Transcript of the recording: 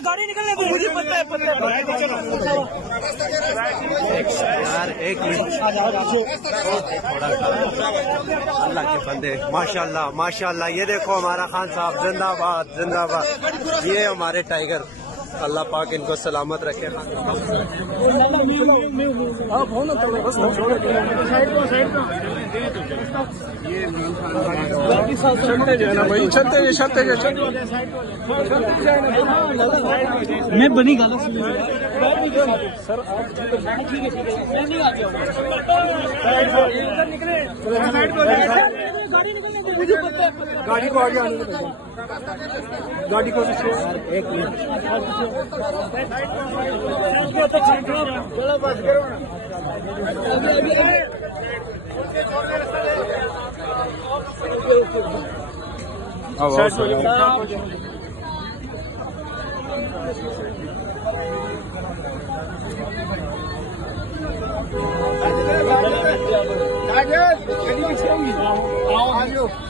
गाड़ी निकलने को मुझे पता है यार। एक मिनट, अल्लाह के बंदे, माशाल्लाह माशाल्लाह। ये देखो हमारा खान साहब, जिंदाबाद जिंदाबाद। ये हमारे टाइगर, अल्लाह पाक इनको सलामत रखे। मैं बनी गलत सर। गाड़ी को आगे आने गाड़ी को एक मिनट। गाड़ी पीछे होगी। आओ